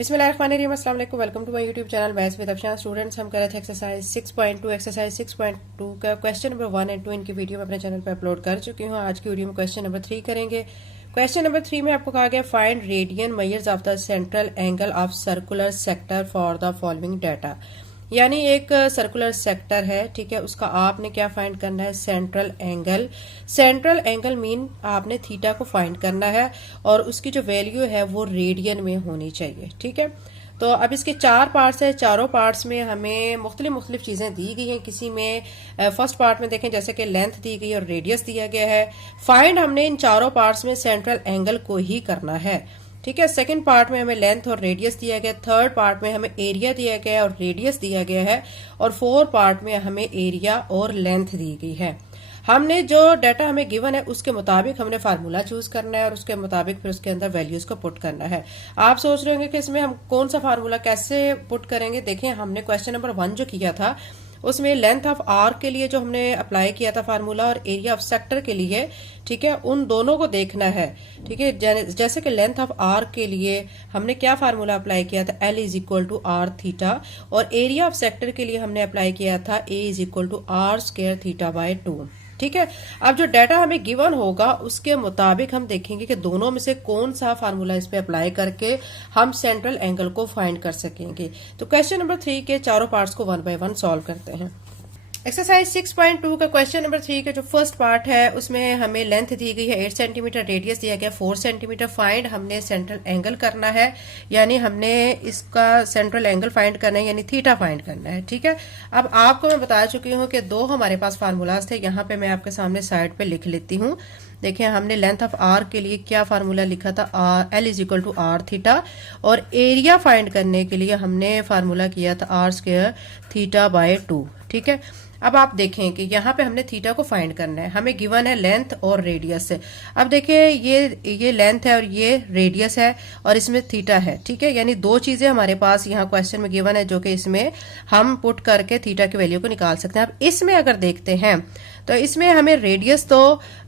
बिस्मिल्लाहिर्रहमानिर्रहीम, अस्सलाम वालेकुम। Welcome to my YouTube channel maths with Afshan. Students, हम कर रहे थे एक्सरसाइज 6.2। एक्सरसाइज 6.2 का क्वेश्चन नंबर 1 और 2 इनकी वीडियो मैं अपने चैनल पर अपलोड कर चुकी हूँ। आज की वीडियो में क्वेश्चन नंबर 3 करेंगे। क्वेश्चन नंबर 3 में आपको कहा गया find radian measures of the central angle of circular sector for the following data. यानी एक सर्कुलर सेक्टर है, ठीक है, उसका आपने क्या फाइंड करना है, central angle. Central angle mean आपने थीटा को फाइंड करना है और उसकी जो वैल्यू है वो रेडियन में होनी चाहिए, ठीक है। तो अब इसके 4 पार्ट्स है, चारों पार्ट्स में हमें मुख्तलिफ चीजें दी गई हैं। किसी में फर्स्ट पार्ट में देखें जैसे कि लेंथ दी गई और रेडियस दिया गया है। फाइंड हमने इन चारों पार्ट्स में सेंट्रल एंगल को ही करना है, ठीक है। सेकंड पार्ट में हमें लेंथ और रेडियस दिया गया, थर्ड पार्ट में हमें एरिया दिया गया और रेडियस दिया गया है, और फोर्थ पार्ट में हमें एरिया और लेंथ दी गई है। हमने जो डाटा हमें गिवन है उसके मुताबिक हमने फार्मूला चूज करना है और उसके मुताबिक फिर उसके अंदर वैल्यूज को पुट करना है। आप सोच रहे होंगे कि इसमें हम कौन सा फार्मूला कैसे पुट करेंगे। देखें, हमने क्वेश्चन नंबर 1 जो किया था उसमें लेंथ ऑफ आर्क के लिए जो हमने अप्लाई किया था फार्मूला और एरिया ऑफ सेक्टर के लिए, ठीक है, उन दोनों को देखना है, ठीक है। जैसे कि लेंथ ऑफ आर्क के लिए हमने क्या फार्मूला अप्लाई किया था, L is equal to R theta, और एरिया ऑफ सेक्टर के लिए हमने अप्लाई किया था A is equal to are square theta by 2, ठीक है। अब जो डाटा हमें गिवन होगा उसके मुताबिक हम देखेंगे कि दोनों में से कौन सा फार्मूला इस पे अप्लाई करके हम सेंट्रल एंगल को फाइंड कर सकेंगे। तो क्वेश्चन नंबर 3 के चारों पार्ट्स को 1 बाय 1 सॉल्व करते हैं। एक्सरसाइज 6.2 का क्वेश्चन नंबर 3 का जो फर्स्ट पार्ट है उसमें हमें लेंथ दी गई है 8 सेंटीमीटर, रेडियस दिया गया 4 सेंटीमीटर। फाइंड हमने सेंट्रल एंगल करना है, यानी हमने इसका सेंट्रल एंगल फाइंड करना है, यानी थीटा फाइंड करना है, ठीक है। अब आपको मैं बता चुकी हूँ कि 2 हमारे पास फार्मूलाज थे, यहाँ पे मैं आपके सामने साइड पे लिख लेती हूँ। देखिए, हमने लेंथ ऑफ आर के लिए क्या फार्मूला लिखा था, L is equal to R theta, और एरिया फाइंड करने के लिए हमने फार्मूला किया था आर स्क्वायर थीटा बाय 2, ठीक है। अब आप देखें कि यहाँ पे हमने थीटा को फाइंड करना है, हमें गिवन है लेंथ और रेडियस है। अब देखिए, ये लेंथ है और ये रेडियस है और इसमें थीटा है, ठीक है। यानी 2 चीजें हमारे पास यहाँ क्वेश्चन में गिवन है जो कि इसमें हम पुट करके थीटा की वैल्यू को निकाल सकते हैं। अब इसमें अगर देखते हैं तो इसमें हमें रेडियस तो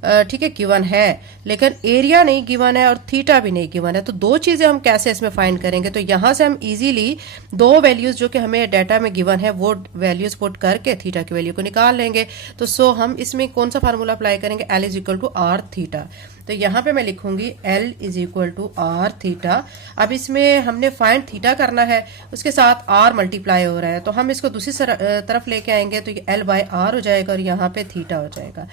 ठीक है गिवन है, लेकिन एरिया नहीं गिवन है और थीटा भी नहीं गिवन है। तो 2 चीजें हम कैसे इसमें फाइंड करेंगे, तो यहां से हम इजीली 2 वैल्यूज जो कि हमें डाटा में गिवन है वो वैल्यूज पुट करके थीटा की वैल्यू को निकाल लेंगे। तो हम इसमें कौन सा फार्मूला अप्लाई करेंगे, L is equal to R theta. तो यहाँ पे मैं लिखूंगी L is equal to R theta. अब इसमें हमने फाइंड थीटा करना है, उसके साथ R मल्टीप्लाई हो रहा है, तो हम इसको दूसरी तरफ लेके आएंगे तो ये L बाय आर हो जाएगा और यहाँ पे थीटा हो जाएगा।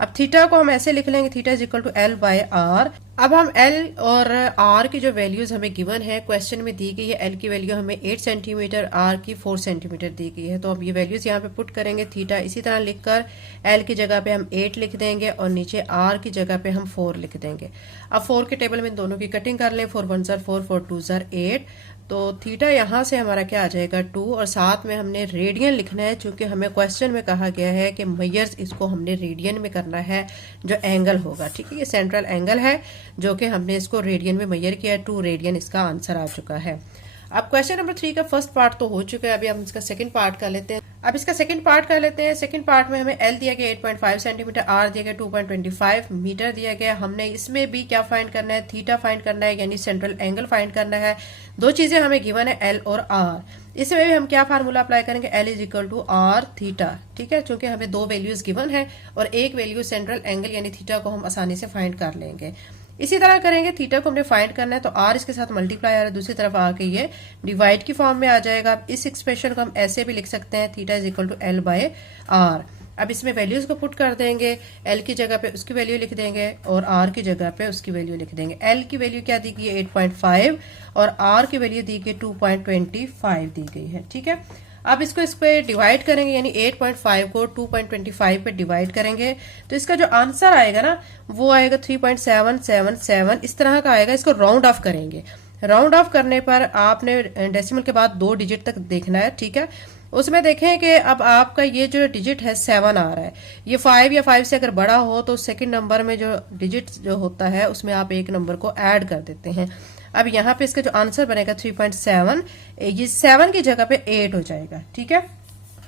अब थीटा को हम ऐसे लिख लेंगे, theta is equal to L by R. अब हम L और R की जो वैल्यूज हमें गिवन है क्वेश्चन में दी गई है, L की वैल्यू हमें 8 सेंटीमीटर, R की 4 सेंटीमीटर दी गई है। तो अब ये वैल्यूज यहाँ पे पुट करेंगे, थीटा इसी तरह लिखकर L की जगह पे हम 8 लिख देंगे और नीचे R की जगह पे हम 4 लिख देंगे। अब 4 के टेबल में दोनों की कटिंग कर लें, 4 1 ज़र 4, 4 2 ज़र 8। तो थीटा यहाँ से हमारा क्या आ जाएगा 2, और साथ में हमने रेडियन लिखना है क्योंकि हमें क्वेश्चन में कहा गया है कि मेजर्स इसको हमने रेडियन में करना है जो एंगल होगा, ठीक है। ये सेंट्रल एंगल है जो कि हमने इसको रेडियन में मेजर किया है, 2 रेडियन इसका आंसर आ चुका है। अब क्वेश्चन नंबर 3 का फर्स्ट पार्ट तो हो चुका है, अभी हम इसका सेकंड पार्ट कर लेते हैं। अब इसका सेकंड पार्ट कर लेते हैं। सेकंड पार्ट में हमें L दिया गया 8.5 सेंटीमीटर, R दिया गया 2.25 मीटर दिया गया। हमने इसमें भी क्या फाइंड करना है, थीटा फाइंड करना है, यानी सेंट्रल एंगल फाइंड करना है। 2 चीजें हमें गिवन है, L और R। इसमें भी हम क्या फार्मूला अप्लाई करेंगे, L is equal to R theta, ठीक है, क्योंकि हमें 2 वैल्यूज गिवन है और एक वैल्यू सेंट्रल एंगल यानी थीटा को हम आसानी से फाइंड कर लेंगे। इसी तरह करेंगे, थीटा को हमने फाइंड करना है तो R इसके साथ मल्टीप्लाई आ रहा है, दूसरी तरफ आके ये डिवाइड की फॉर्म में आ जाएगा। अब इस एक्सप्रेशन को हम ऐसे भी लिख सकते हैं, theta is equal to L by R. अब इसमें वैल्यूज को पुट कर देंगे, L की जगह पे उसकी वैल्यू लिख देंगे और R की जगह पे उसकी वैल्यू लिख देंगे। L की वैल्यू क्या दी गई है 8.5 और R की वैल्यू दी गई 2.25 दी गई है, ठीक है। अब इसको इस पे डिवाइड करेंगे, यानी 8.5 को 2.25 पे डिवाइड करेंगे तो इसका जो आंसर आएगा ना वो आएगा 3.777, इस तरह का आएगा। इसको राउंड ऑफ करेंगे, राउंड ऑफ करने पर आपने डेसिमल के बाद 2 डिजिट तक देखना है, ठीक है। उसमें देखें कि अब आपका ये जो डिजिट है 7 आ रहा है, ये 5 या 5 से अगर बड़ा हो तो सेकंड नंबर में जो डिजिट जो होता है उसमें आप एक नंबर को ऐड कर देते हैं। अब यहाँ पे इसका जो आंसर बनेगा 3.7, ये 7 की जगह पे 8 हो जाएगा, ठीक है।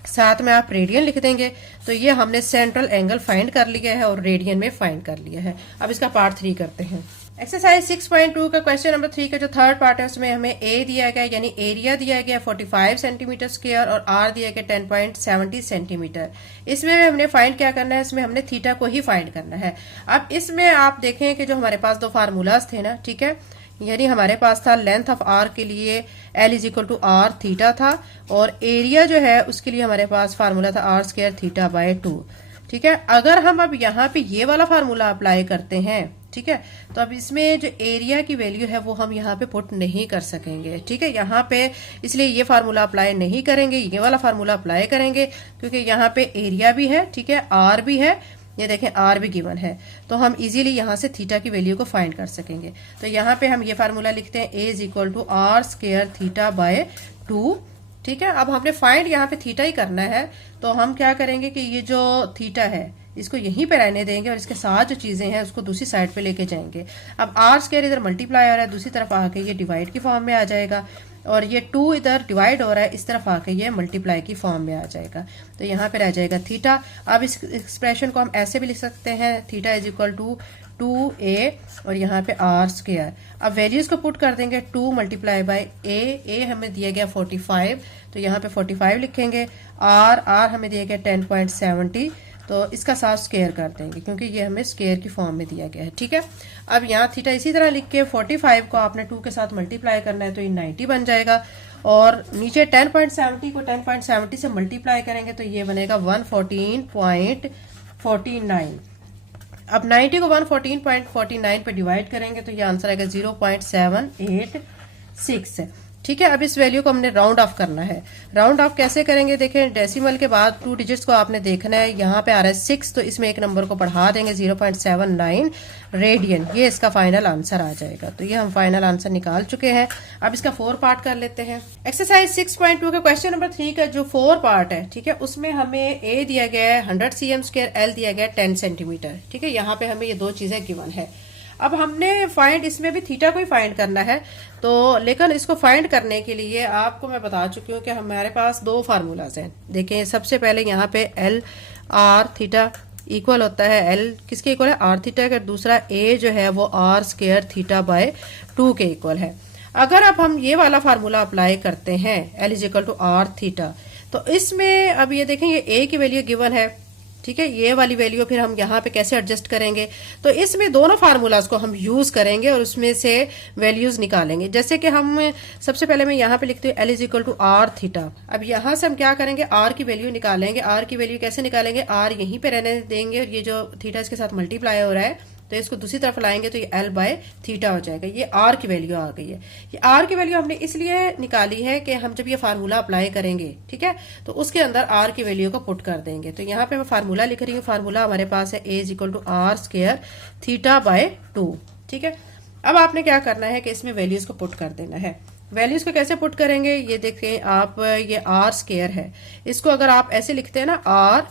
साथ में आप रेडियन लिख देंगे। तो ये हमने सेंट्रल एंगल फाइंड कर लिया है और रेडियन में फाइंड कर लिया है। अब इसका पार्ट 3 करते हैं। एक्सरसाइज 6.2 का क्वेश्चन नंबर 3 का जो थर्ड पार्ट है उसमें हमें ए दिया गया यानी एरिया दिया गया 45 सेंटीमीटर स्क्वायर और आर दिया गया 10.70 सेंटीमीटर। इसमें हमने फाइंड क्या करना है, इसमें हमने थीटा को ही फाइंड करना है। अब इसमें आप देखें कि जो हमारे पास दो फार्मूलाज थे ना, ठीक है, यानी हमारे पास था लेंथ ऑफ आर के लिए L is equal to R theta था और एरिया जो है उसके लिए हमारे पास फार्मूला था आर स्क्वायर थीटा बाय 2। ठीक है, अगर हम अब यहाँ पे ये वाला फार्मूला अप्लाई करते हैं, ठीक है, तो अब इसमें जो एरिया की वैल्यू है वो हम यहाँ पे पुट नहीं कर सकेंगे। ठीक है, यहाँ पे इसलिए ये फार्मूला अप्लाई नहीं करेंगे, ये वाला फार्मूला अप्लाई करेंगे क्योंकि यहाँ पे एरिया भी है, ठीक है, आर भी है, ये देखें आर भी गिवन है, तो हम इजीली यहाँ से थीटा की वैल्यू को फाइंड कर सकेंगे। तो यहाँ पे हम ये फार्मूला लिखते हैं a is equal to are square theta by 2। ठीक है, अब हमने फाइंड यहाँ पे थीटा ही करना है, तो हम क्या करेंगे कि ये जो थीटा है इसको यहीं पे रहने देंगे और इसके साथ जो चीजें हैं उसको दूसरी साइड पे लेके जाएंगे। अब आर स्क्वायर इधर मल्टीप्लाई हो रहा है, दूसरी तरफ आके ये डिवाइड की फॉर्म में आ जाएगा और ये 2 इधर डिवाइड हो रहा है, इस तरफ आके ये मल्टीप्लाई की फॉर्म में आ जाएगा। तो यहाँ पे रह जाएगा थीटा। अब इस एक्सप्रेशन को हम ऐसे भी लिख सकते हैं, theta is equal to 2a और यहाँ पे आर स्क्वायर। अब वैल्यूज को पुट कर देंगे, 2 मल्टीप्लाई बाय ए हमें दिया गया 45, तो यहाँ पे 45 लिखेंगे। आर हमें दिया गया 10.70, तो इसका साथ स्क्वायर कर देंगे क्योंकि ये हमें स्क्वायर की फॉर्म में दिया गया है। ठीक है, अब यहाँ थीटा इसी तरह लिख के 45 को आपने 2 के साथ मल्टीप्लाई करना है तो ये 90 बन जाएगा और नीचे 10.70 को 10.70 से मल्टीप्लाई करेंगे तो ये बनेगा 114.49। अब 90 को 114.49 पे डिवाइड करेंगे तो ये आंसर आएगा 0.786। ठीक है, अब इस वैल्यू को हमने राउंड ऑफ करना है। राउंड ऑफ कैसे करेंगे, देखें डेसिमल के बाद 2 डिजिट्स को आपने देखना है। यहाँ पे आ रहा है 6, तो इसमें एक नंबर को बढ़ा देंगे 0.79 रेडियन, ये इसका फाइनल आंसर आ जाएगा। तो ये हम फाइनल आंसर निकाल चुके हैं। अब इसका 4 पार्ट कर लेते हैं। एक्सरसाइज 6.2 का क्वेश्चन नंबर 3 का जो 4 पार्ट है, ठीक है, उसमें हमें ए दिया गया है 100 cm स्क्वायर, एल दिया गया है 10 सेंटीमीटर। ठीक है, यहाँ पे हमें ये दो चीजें गिवन है। अब हमने फाइंड इसमें भी थीटा को ही फाइंड करना है, तो लेकिन इसको फाइंड करने के लिए आपको मैं बता चुकी हूँ कि हमारे पास दो फार्मूलाज हैं। देखें, सबसे पहले यहाँ पे एल आर थीटा इक्वल होता है, एल किसके इक्वल है, आर थीटा का। दूसरा ए जो है वो आर स्क्वायर थीटा बाय 2 के इक्वल है। अगर अब हम ये वाला फार्मूला अप्लाई करते हैं, L is equal to R theta, तो इसमें अब ये देखें ये ए की वैल्यू गिवन है, ठीक है, ये वाली वैल्यू फिर हम यहाँ पे कैसे एडजस्ट करेंगे, तो इसमें दोनों फार्मूलाज को हम यूज करेंगे और उसमें से वैल्यूज निकालेंगे। जैसे कि हम सबसे पहले मैं यहाँ पे लिखती हूँ L is equal to R theta. अब यहाँ से हम क्या करेंगे, आर की वैल्यू निकालेंगे। आर की वैल्यू कैसे निकालेंगे, आर यहीं पे रहने देंगे और ये जो थीटा इसके साथ मल्टीप्लाई हो रहा है तो इसको दूसरी तरफ लाएंगे तो ये एल बाय थीटा हो जाएगा। ये आर की वैल्यू आ गई है। ये आर की वैल्यू हमने इसलिए निकाली है कि हम जब ये फार्मूला अप्लाई करेंगे, ठीक है, तो उसके अंदर आर की वैल्यू को पुट कर देंगे। तो यहाँ पे मैं फार्मूला लिख रही हूँ। फार्मूला हमारे पास है a is equal to are square theta by 2। ठीक है, अब आपने क्या करना है कि इसमें वैल्यूज को पुट कर देना है। वैल्यूज को कैसे पुट करेंगे, ये देखें आप, ये आर स्क्वायर है, इसको अगर आप ऐसे लिखते हैं ना, आर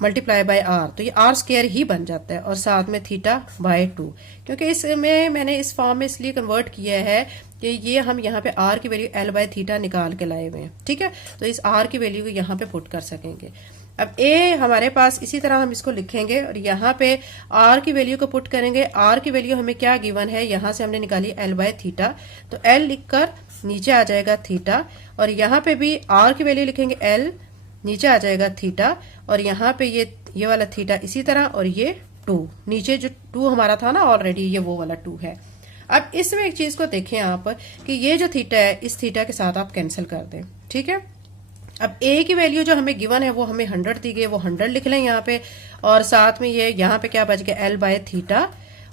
मल्टीप्लाई बाय आर, तो ये आर स्क्वायर ही बन जाता है और साथ में थीटा बाय 2, क्योंकि इसमें मैंने इस फॉर्म में इसलिए कन्वर्ट किया है कि ये हम यहाँ पे आर की वैल्यू एल बाय थीटा निकाल के लाए हुए हैं। ठीक है, तो इस आर की वैल्यू को यहाँ पे पुट कर सकेंगे। अब ए हमारे पास इसी तरह हम इसको लिखेंगे और यहाँ पे आर की वैल्यू को पुट करेंगे। आर की वैल्यू हमें क्या गिवन है, यहाँ से हमने निकाली एल बाय थीटा, तो एल लिखकर नीचे आ जाएगा थीटा और यहाँ पे भी आर की वैल्यू लिखेंगे, एल नीचे आ जाएगा थीटा और यहाँ पे ये वाला थीटा इसी तरह और ये 2, नीचे जो 2 हमारा था ना ऑलरेडी, ये वो वाला 2 है। अब इसमें एक चीज को देखें आप कि ये जो थीटा है इस थीटा के साथ आप कैंसिल कर दें। ठीक है, अब ए की वैल्यू जो हमें गिवन है वो हमें 100 दी गई, वो 100 लिख लें यहाँ पे और साथ में ये यहाँ पे क्या बच गया, एल बाय थीटा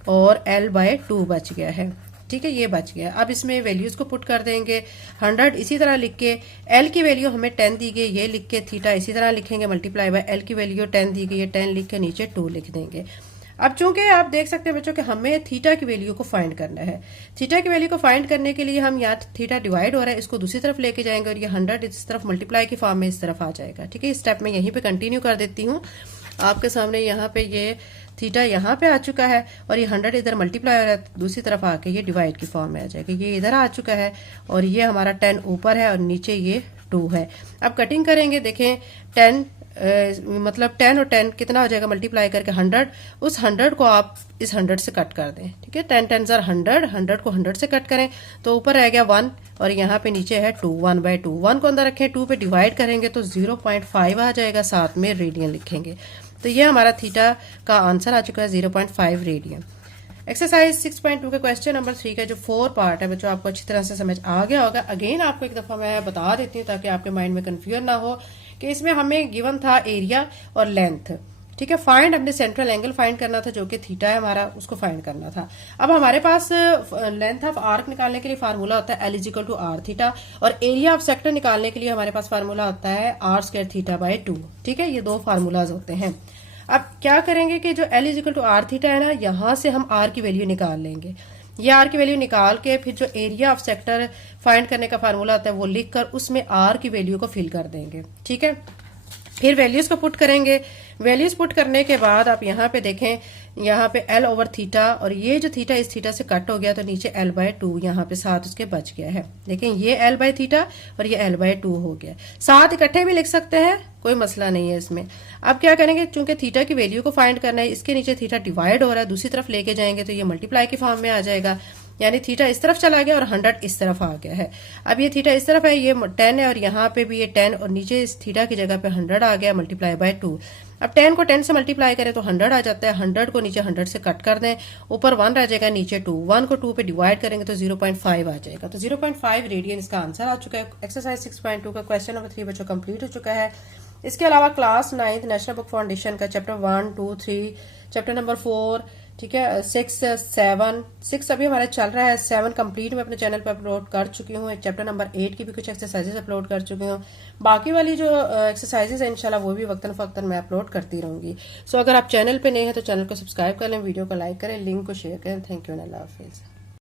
और एल बाय 2 बच गया है। ठीक है, ये बच गया। अब इसमें वैल्यूज को पुट कर देंगे। 100 इसी तरह लिख के, एल की वैल्यू हमें 10 दी गई, ये लिख के थीटा इसी तरह लिखेंगे मल्टीप्लाई बाय एल की वैल्यू 10 दी गई है, 10 लिख के नीचे 2 लिख देंगे। अब चूंकि आप देख सकते हैं बच्चों कि हमें थीटा की वैल्यू को फाइंड करना है। थीटा की वैल्यू को फाइंड करने के लिए हम यहाँ थीटा डिवाइड हो रहा है, इसको दूसरी तरफ लेके जाएंगे और ये 100 इस तरफ मल्टीप्लाई की फॉर्म में इस तरफ आ जाएगा। ठीक है, इस स्टेप में यहीं पे कंटिन्यू कर देती हूँ आपके सामने। यहाँ पे ये थीटा यहाँ पे आ चुका है और ये 100 इधर मल्टीप्लाई हो रहा है, दूसरी तरफ आके ये डिवाइड की फॉर्म में आ जाएगा। ये इधर आ चुका है और ये हमारा 10 ऊपर है और नीचे ये 2 है। अब कटिंग करेंगे, देखें 10 मतलब 10 और 10 कितना हो जाएगा मल्टीप्लाई करके 100, उस 100 को आप इस 100 से कट कर दें। ठीक है, 10 10 जार 100, 100 को 100 से कट करें तो ऊपर रह गया 1 और यहाँ पे नीचे है 2, 1/2। 1 को अंदर रखें, 2 पे डिवाइड करेंगे तो 0.5 आ जाएगा, साथ में रेडियन लिखेंगे। तो ये हमारा थीटा का आंसर आ चुका है 0.5 रेडियन। एक्सरसाइज 6.2 के क्वेश्चन नंबर 3 का जो 4 पार्ट है बच्चों आपको अच्छी तरह से समझ आ गया होगा। अगेन आपको एक दफा मैं बता देती हूँ ताकि आपके माइंड में कंफ्यूजन ना हो कि इसमें हमें गिवन था एरिया और लेंथ। ठीक है, फाइंड हमने सेंट्रल एंगल फाइंड करना था जो कि थीटा है हमारा, उसको फाइंड करना था। अब हमारे पास लेंथ ऑफ आर्क निकालने के लिए फार्मूला होता है L=r थीटा, और एरिया ऑफ सेक्टर निकालने के लिए हमारे पास फार्मूला होता है r² थीटा/2। ठीक है, ये दो फार्मूलाज होते हैं। अब क्या करेंगे कि जो L=r थीटा है ना, यहां से हम r की वैल्यू निकाल लेंगे। ये r की वैल्यू निकाल के फिर जो एरिया ऑफ सेक्टर फाइंड करने का फार्मूला होता है वो लिखकर उसमें r की वैल्यू को फिल कर देंगे। ठीक है, फिर वैल्यूज को पुट करेंगे। वैल्यूज पुट करने के बाद आप यहाँ पे देखें, यहाँ पे L/थीटा, और ये जो थीटा इस थीटा से कट हो गया तो नीचे L/2 यहाँ पे साथ उसके बच गया है। देखें, ये L/थीटा और ये L/2 हो गया। साथ इकट्ठे भी लिख सकते हैं, कोई मसला नहीं है इसमें। अब क्या करेंगे, चूंकि थीटा की वैल्यू को फाइंड करना है, इसके नीचे थीटा डिवाइड हो रहा है, दूसरी तरफ लेके जाएंगे तो ये मल्टीप्लाई की फॉर्म में आ जाएगा, यानी थीटा इस तरफ चला गया और 100 इस तरफ आ गया है। अब ये थीटा इस तरफ है, ये 10 है, और यहाँ पे भी ये 10 और नीचे इस थीटा की जगह पे 100 आ गया ×2। अब 10 को 10 से मल्टीप्लाई करें तो 100 आ जाता है। 100 को नीचे 100 से कट कर दें, ऊपर 1 रह जाएगा, नीचे 2। 1 को 2 पे डिवाइड करेंगे तो 0.5 आ जाएगा। तो 0.5 रेडियन इसका आंसर आ चुका है। एक्सरसाइज 6.2 का क्वेश्चन नंबर 3 बच्चों कंप्लीट हो चुका है। इसके अलावा class 9th national book foundation का चैप्टर 1, 2, 3, चैप्टर नंबर 4, ठीक है, 6 अभी हमारा चल रहा है। 7 कंप्लीट मैं अपने चैनल पर अपलोड कर चुकी हूँ। चैप्टर नंबर 8 की भी कुछ एक्सरसाइजेस अपलोड कर चुकी हूँ। बाकी वाली जो एक्सरसाइजेस है इंशाल्लाह वो भी वक्तन फक्तन मैं अपलोड करती रहूंगी। सो अगर आप चैनल पे नए हैं तो चैनल को सब्सक्राइब कर लें, वीडियो को लाइक करें, लिंक को शेयर करें। Thank you and Allah Hafiz.